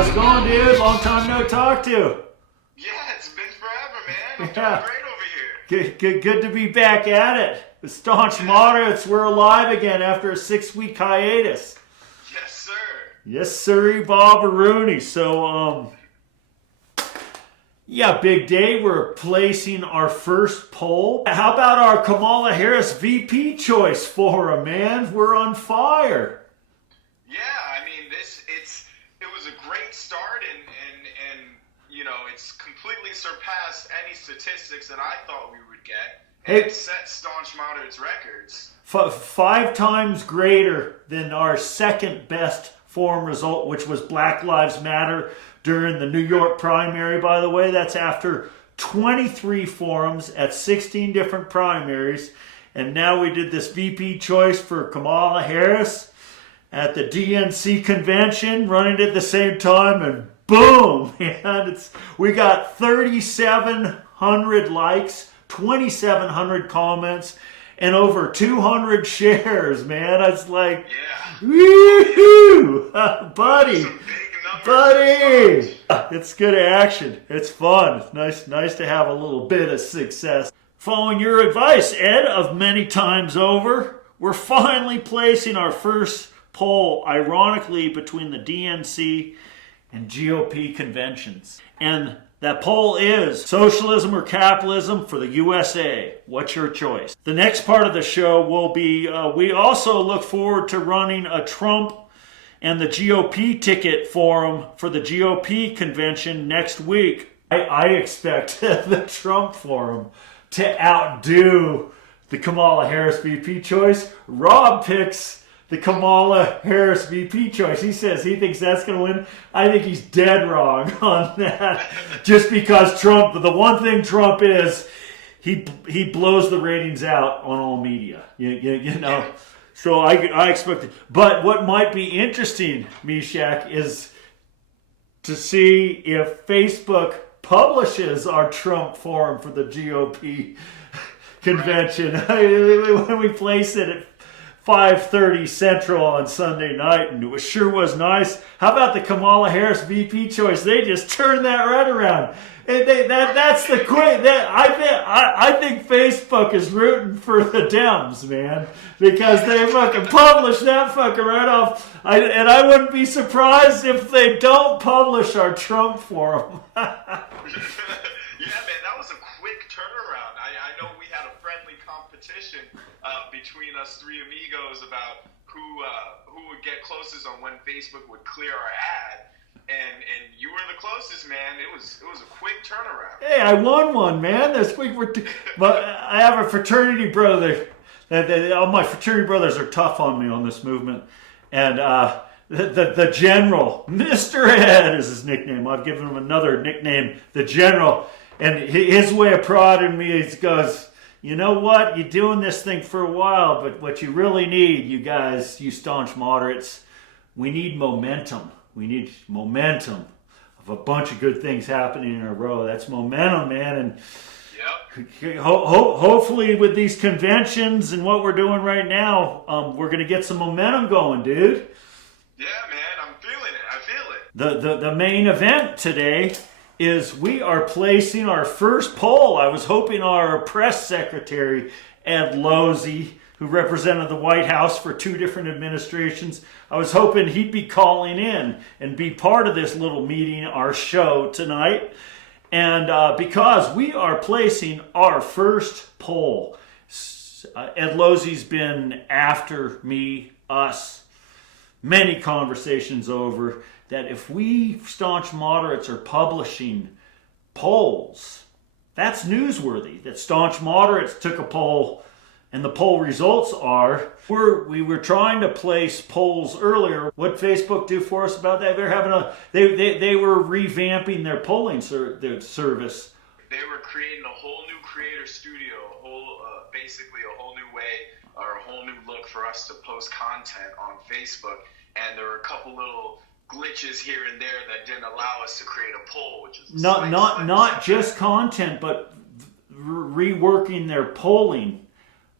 How's it going, dude? Long time no talk to. Yeah, it's been forever, man. I'm doing great over Good, here. good to be back at it. The Staunch Moderates, we're alive again after a 6-week hiatus. Yes, sir. Yes, sir, Bob Rooney. So, yeah, big day. We're placing our first poll. How about our Kamala Harris VP choice forum, man? We're on fire. Yeah, I mean, it was a great start, and you know, it's completely surpassed any statistics that I thought we would get. And it set Staunch Moderates records. 5 times greater than our second best forum result, which was Black Lives Matter during the New York primary, by the way. That's after 23 forums at 16 different primaries. And now we did this VP choice for Kamala Harris at the DNC convention, running at the same time, and boom, man, we got 3,700 likes, 2,700 comments, and over 200 shares, man. It's like, yeah. woohoo, buddy, buddy. It's good action. It's fun. It's nice to have a little bit of success. Following your advice, Ed, of many times over, we're finally placing our first poll, ironically, between the DNC and GOP conventions. And that poll is Socialism or Capitalism for the USA. What's your choice? The next part of the show will be, we also look forward to running a Trump and the GOP ticket forum for the GOP convention next week. I expect the Trump forum to outdo the Kamala Harris VP choice. Rob picks the Kamala Harris VP choice. He says he thinks that's going to win. I think he's dead wrong on that. Just because Trump, the one thing Trump is, he blows the ratings out on all media. You know. So I expect it. But what might be interesting, Mishak, is to see if Facebook publishes our Trump forum for the GOP convention. When we place it at 5:30 Central on Sunday night, and it sure was nice. How about the Kamala Harris VP choice? They just turned that right around. And that's the quick. I think Facebook is rooting for the Dems, man, because they fucking published that fucker right off. And I wouldn't be surprised if they don't publish our Trump forum. Yeah, man, that was a quick turnaround. I know we had a friendly competition between us three amigos about who would get closest on when Facebook would clear our ad, and you were the closest, man. It was a quick turnaround. Hey, I won one, man. This week but I have a fraternity brother. All my fraternity brothers are tough on me on this movement, and the General, Mr. Ed is his nickname. I've given him another nickname, the General, and his way of prodding me is goes, you know what? You're doing this thing for a while, but what you really need, you guys, you staunch moderates, we need momentum. We need momentum of a bunch of good things happening in a row. That's momentum, man. And yep. Hopefully with these conventions and what we're doing right now, we're going to get some momentum going, dude. Yeah, man. I'm feeling it. I feel it. The main event today is we are placing our first poll. I was hoping our press secretary, Ed Losey, who represented the White House for 2 different administrations, I was hoping he'd be calling in and be part of this little meeting, our show tonight. And because we are placing our first poll, Ed Losey's been after me, us, many conversations over, that if we staunch moderates are publishing polls, that's newsworthy. That staunch moderates took a poll, and the poll results are, we were trying to place polls earlier. What Facebook do for us about that? They're having they were revamping their polling their service. They were creating a whole new creator studio, basically a whole new way or a whole new look for us to post content on Facebook. And there were a couple little glitches here and there that didn't allow us to create a poll, which is not just content, but reworking their polling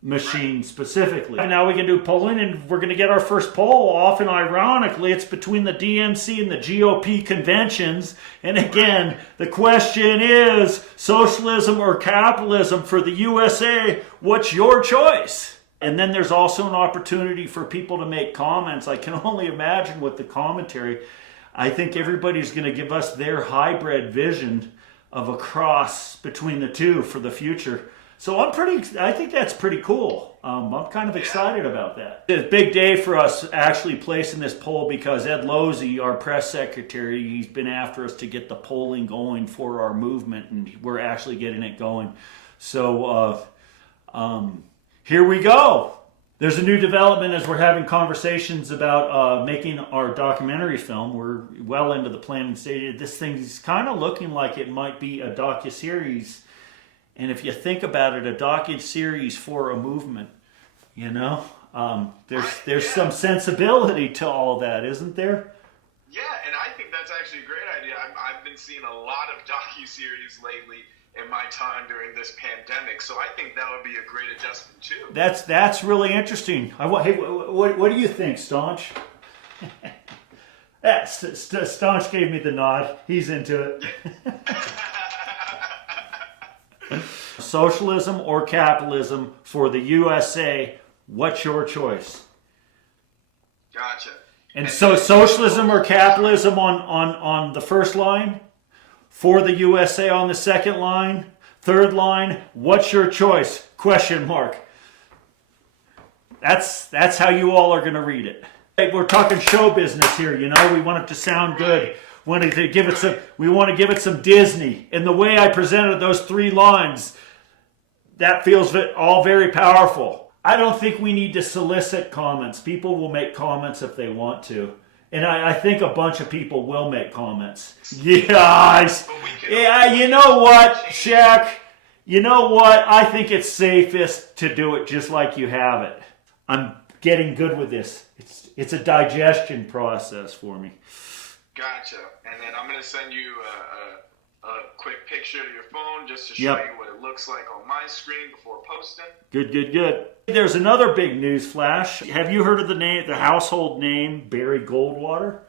machine specifically. And now we can do polling, and we're going to get our first poll off, and ironically, it's between the DNC and the GOP conventions. And again, the question is, socialism or capitalism for the USA? What's your choice? And then there's also an opportunity for people to make comments. I can only imagine with the commentary, I think everybody's going to give us their hybrid vision of a cross between the two for the future. So I think that's pretty cool. I'm kind of excited about that. It's a big day for us actually placing this poll because Ed Losey, our press secretary, he's been after us to get the polling going for our movement, and we're actually getting it going. So here we go. There's a new development as we're having conversations about making our documentary film. We're well into the planning stage. This thing's kind of looking like it might be a docuseries. And if you think about it, a docu-series for a movement, you know, there's some sensibility to all that, isn't there? Yeah, and I think that's actually a great idea. I've been seeing a lot of docu-series lately in my time during this pandemic, so I think that would be a great adjustment too. That's really interesting. Hey, what do you think, Staunch? Staunch gave me the nod. He's into it. Socialism or capitalism for the USA? What's your choice? Gotcha. And so socialism or capitalism on the first line? For the USA on the second line? Third line? What's your choice? Question mark. That's how you all are going to read it. We're talking show business here, you know. We want it to sound good. We want to give it some Disney. And the way I presented those three lines, that feels all very powerful. I don't think we need to solicit comments. People will make comments if they want to. And I think a bunch of people will make comments. Yes. Yeah, you know what, Shaq? You know what? I think it's safest to do it just like you have it. I'm getting good with this. It's a digestion process for me. Gotcha. And then I'm going to send you a quick picture to your phone just to show you what it looks like on my screen before posting. Good. There's another big news flash. Have you heard of the household name Barry Goldwater?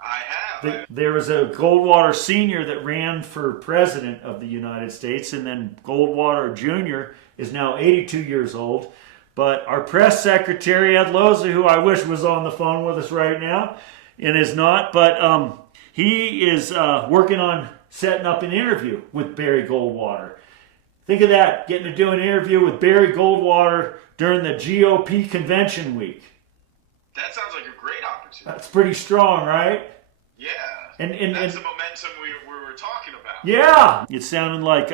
I have. There was a Goldwater Sr. that ran for president of the United States, and then Goldwater Jr. is now 82 years old. But our press secretary, Ed Losey, who I wish was on the phone with us right now, and is not, but he is working on setting up an interview with Barry Goldwater. Think of that, getting to do an interview with Barry Goldwater during the GOP convention week. That sounds like a great opportunity. That's pretty strong, right? Yeah. And that's the momentum we were talking about. Yeah. It sounded like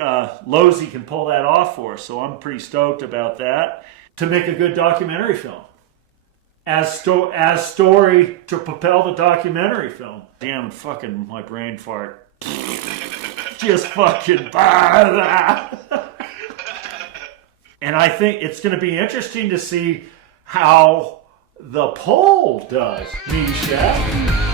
Losey can pull that off for us, so I'm pretty stoked about that. To make a good documentary film. As story to propel the documentary film. Damn, fucking my brain fart. Just fucking And I think it's going to be interesting to see how the poll does, Shaq.